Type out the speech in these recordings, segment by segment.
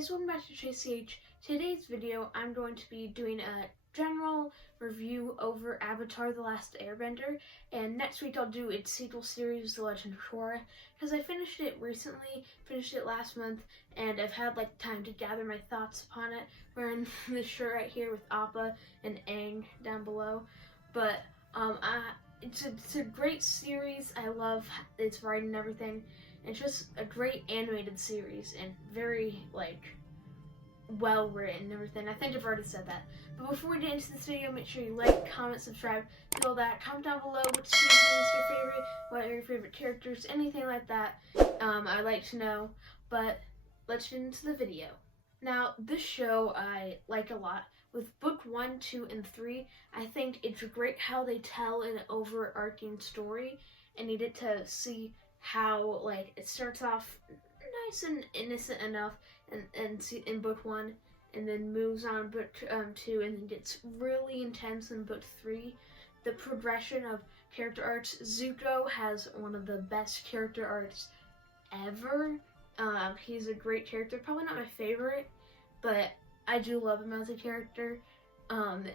guys, welcome back to JCH. Today's video, I'm going to be doing a general review over Avatar: The Last Airbender, and next week I'll do its sequel series, The Legend of Korra, because I finished it recently, finished it last month, and I've had time to gather my thoughts upon it. Wearing this shirt right here with Appa and Aang down below, but it's a great series. I love its writing and everything. It's just a great animated series and very well written and everything. I think I've already said that. But before we get into this video, make sure you like, comment, subscribe, do all that. Comment down below which season is your favorite, what are your favorite characters, anything like that. I'd like to know. But let's get into the video. Now, this show I like a lot. With book 1, 2, and 3, I think it's great how they tell an overarching story, and you get to see how it starts off nice and innocent enough in book 1, and then moves on book 2, and then gets really intense in book 3. The progression of character arcs. Zuko has one of the best character arcs ever. He's a great character, probably not my favorite, but I do love him as a character. And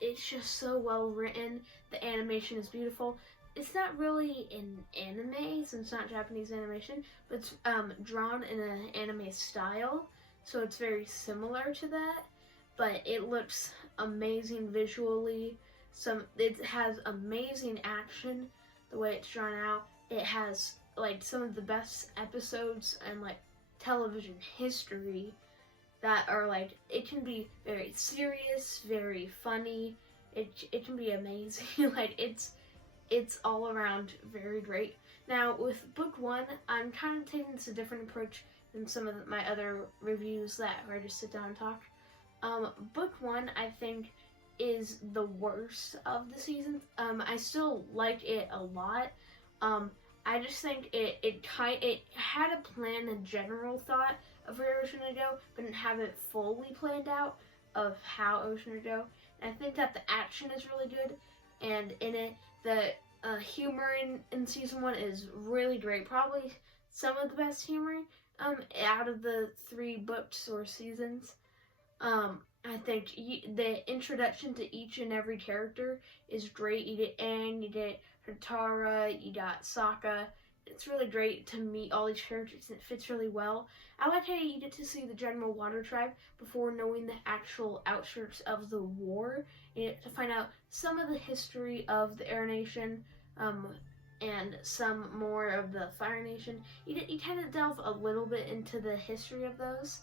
it's just so well written. The animation is beautiful. It's not really an anime, since it's not Japanese animation, but it's drawn in an anime style, so it's very similar to that, but it looks amazing visually. It has amazing action, the way it's drawn out. It has some of the best episodes in television history that are it can be very serious, very funny. It can be amazing. It's all around very great. Now, with book 1, I'm kind of taking this a different approach than some of my other reviews where I just sit down and talk. Book 1, I think, is the worst of the seasons. I still like it a lot. I just think it had a plan, a general thought of where it was going to go, but didn't have it fully planned out of how it was going to go. And I think that the action is really good, and in it, the humor in season 1 is really great. Probably some of the best humor out of the 3 books or seasons. I think the introduction to each and every character is great. You get Aang, you get Katara, you got Sokka. It's really great to meet all these characters, and it fits really well. I like how you get to see the general Water Tribe before knowing the actual outskirts of the war. You get to find out some of the history of the Air Nation, and some more of the Fire Nation. You kind of delve a little bit into the history of those,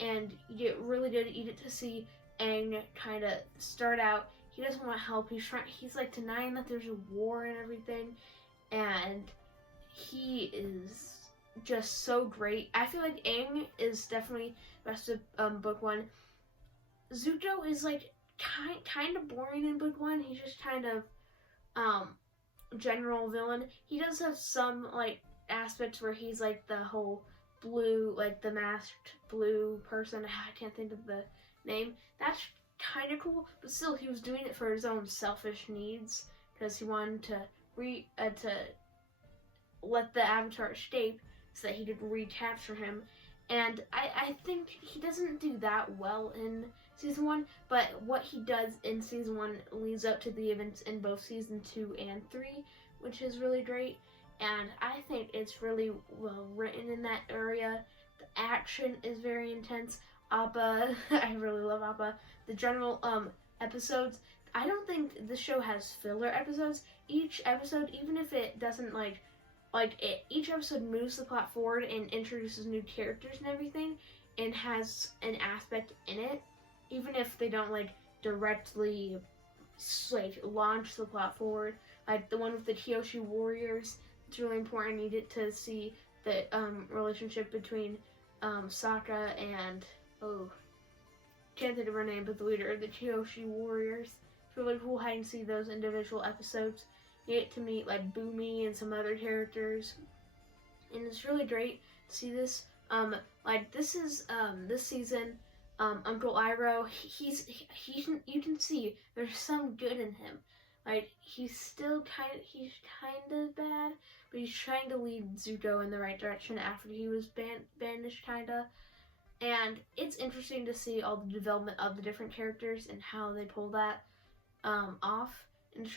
and you get really good. You get to see Aang kind of start out. He doesn't want to help. He's denying that there's a war and everything, and he is just so great. I feel like Aang is definitely the best of book 1. Zuko is kind of boring in book 1. He's just kind of general villain. He does have some aspects where he's the whole blue, the masked blue person. I can't think of the name. That's kind of cool, but still, he was doing it for his own selfish needs because he wanted to let the Avatar escape so that he could recapture him. And I think he doesn't do that well in season 1, but what he does in season 1 leads up to the events in both season 2 and 3, which is really great. And I think it's really well written in that area. The action is very intense. Appa, I really love Appa. The general episodes, I don't think the show has filler episodes. Each episode, even if it doesn't each episode moves the plot forward and introduces new characters and everything, and has an aspect in it, even if they don't directly launch the plot forward. The one with the Kyoshi warriors, it's really important. You get to see the relationship between Sokka and can't think of her name, but the leader of the Kyoshi warriors. It's really cool how you see those individual episodes. You get to meet Boomy and some other characters, and it's really great to see this. This is this season, Uncle Iroh. You can see there's some good in him. He's kind of bad, but he's trying to lead Zuko in the right direction after he was banished, kinda. And it's interesting to see all the development of the different characters and how they pull that off. And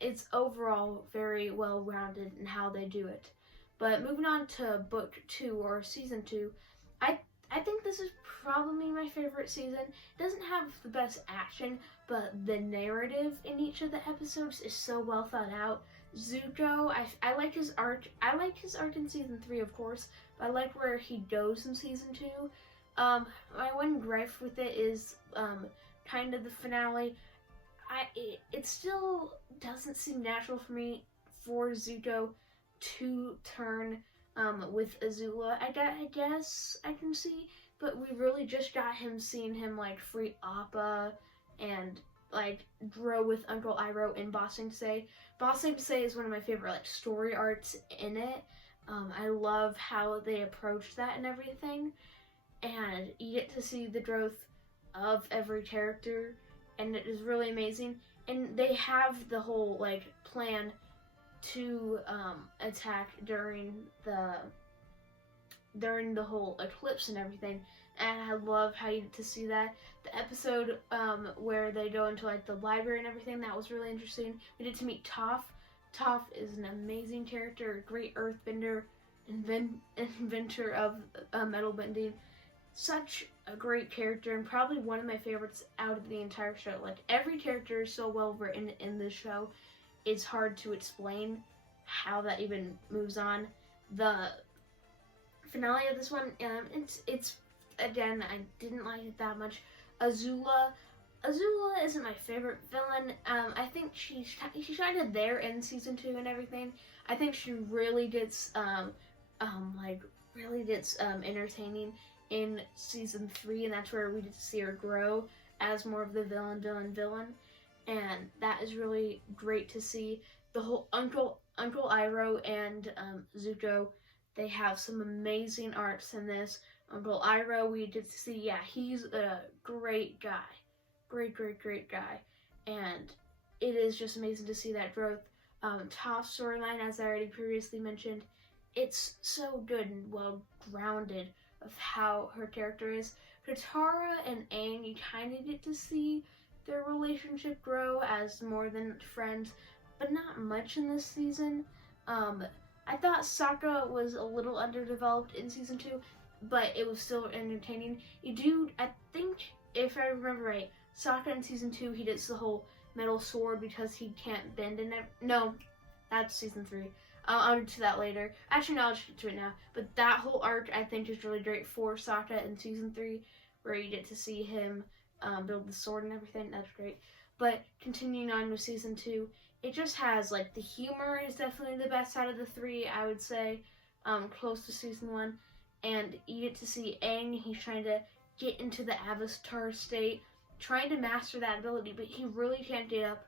it's overall very well rounded in how they do it. But moving on to book 2 or season 2, I I think this is probably my favorite season. It doesn't have the best action, but the narrative in each of the episodes is so well thought out. Zuko, I like his art. I like his art in season 3, of course, but I like where he goes in season 2. My one gripe with it is kind of the finale. It still doesn't seem natural for me for Zuko to turn with Azula. I guess I can see, but we really just got seeing him like free Appa and like grow with Uncle Iroh in Ba Sing Se. Ba Sing Se is one of my favorite like story arcs in it. I love how they approach that and everything, and you get to see the growth of every character, and it is really amazing. And they have the whole like plan to attack during the whole eclipse and everything, and I love how you get to see that. The episode where they go into like the library and everything, that was really interesting. We get to meet Toph. Toph is an amazing character, great earthbender, inventor of metal bending. Such a great character and probably one of my favorites out of the entire show. Like every character is so well written in this show, it's hard to explain how that even moves on. The finale of this one, it's again, I didn't like it that much. Azula isn't my favorite villain. I think she's kind of there in season 2 and everything. I think she really gets entertaining in season 3, and that's where we get to see her grow as more of the villain, and that is really great to see. The whole Uncle Iroh and Zuko, they have some amazing arcs in this. Uncle Iroh, we get to see, he's a great guy. Great guy. And it is just amazing to see that growth. Toph's storyline, as I already previously mentioned, it's so good and well grounded of how her character is. Katara and Aang, you kind of get to see their relationship grow as more than friends, but not much in this season. I thought Sokka was a little underdeveloped in season 2, but it was still entertaining. I think, if I remember right, Sokka in season 2, he gets the whole metal sword because he can't bend in it. No, that's season 3. I'll get to that later. Actually, no, I'll just get to it now. But that whole arc, I think, is really great for Sokka in season 3, where you get to see him build the sword and everything. That's great. But continuing on with season 2, it just has, like, the humor is definitely the best out of the 3, I would say, close to season 1. And you get to see Aang, he's trying to get into the Avatar state, trying to master that ability, but he really can't get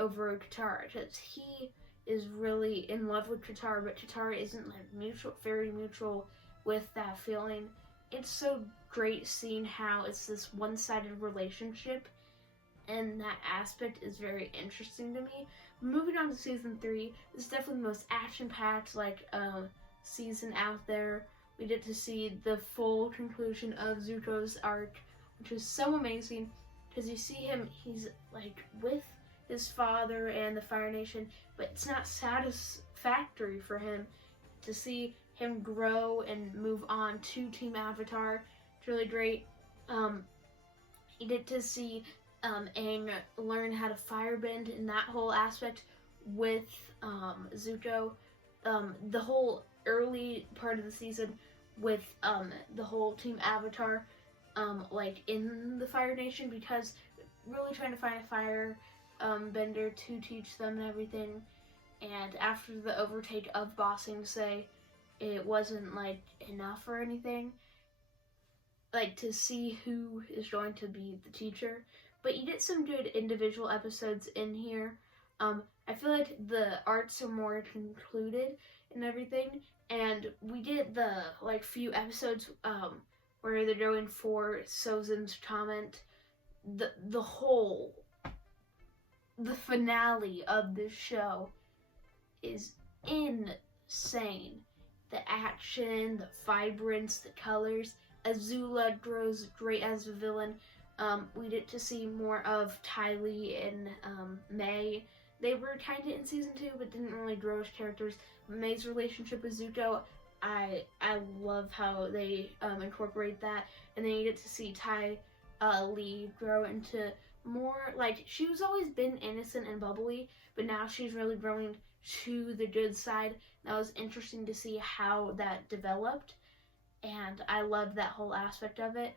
over Katara, because he is really in love with Katara, but Katara isn't like very mutual with that feeling. It's so great seeing how it's this one-sided relationship, and that aspect is very interesting to me. Moving on to season 3, this is definitely the most action-packed season out there. We get to see the full conclusion of Zuko's arc, which is so amazing, because you see him, he's like with his father and the Fire Nation, but it's not satisfactory for him to see him grow and move on to Team Avatar. It's really great. You get to see Aang learn how to firebend in that whole aspect with Zuko. The whole early part of the season with the whole Team Avatar like in the Fire Nation, because really trying to find a fire bender to teach them and everything. And after the overtake of Ba Sing Se, it wasn't like enough or anything, like to see who is going to be the teacher. But you get some good individual episodes in here. I feel like the arcs are more concluded and everything, and we did the like few episodes where they're going for Sozin's comment. The finale of this show is insane. The action, the vibrance, the colors. Azula grows great as a villain. We get to see more of Ty Lee and May. They were kind of in season 2, but didn't really grow as characters. May's relationship with Zuko, I love how they incorporate that, and then you get to see Ty Lee grow into more, like, she's always been innocent and bubbly, but now she's really growing to the good side. That was interesting to see how that developed, and I loved that whole aspect of it.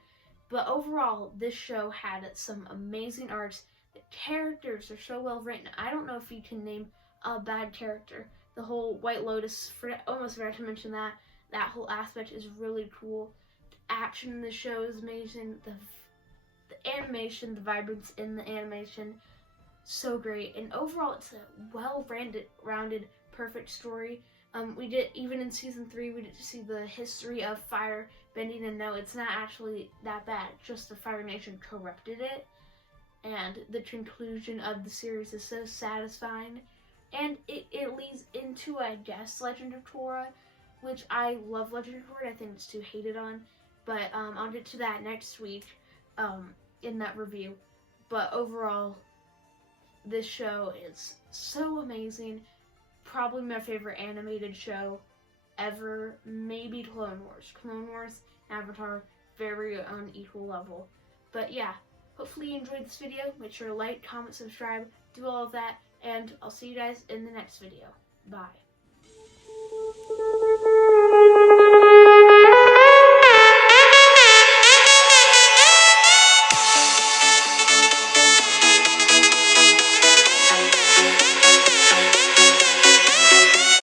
But overall, this show had some amazing arcs. The characters are so well written. I don't know if you can name a bad character. The whole White Lotus, almost forgot to mention that. That whole aspect is really cool. The action in the show is amazing. The animation, the vibrance in the animation, so great. And overall, it's a well-rounded, perfect story. We did, even in season 3, we get to see the history of fire bending, and no, it's not actually that bad. Just the Fire Nation corrupted it, and the conclusion of the series is so satisfying. And it leads into, I guess, Legend of Korra, which I love Legend of Korra. I think it's too hated on, but I'll get to that next week in that review. But overall, this show is so amazing. Probably my favorite animated show ever. Maybe Clone Wars. Clone Wars and Avatar, very on equal level. But yeah, hopefully you enjoyed this video. Make sure to like, comment, subscribe, do all of that, and I'll see you guys in the next video. Bye.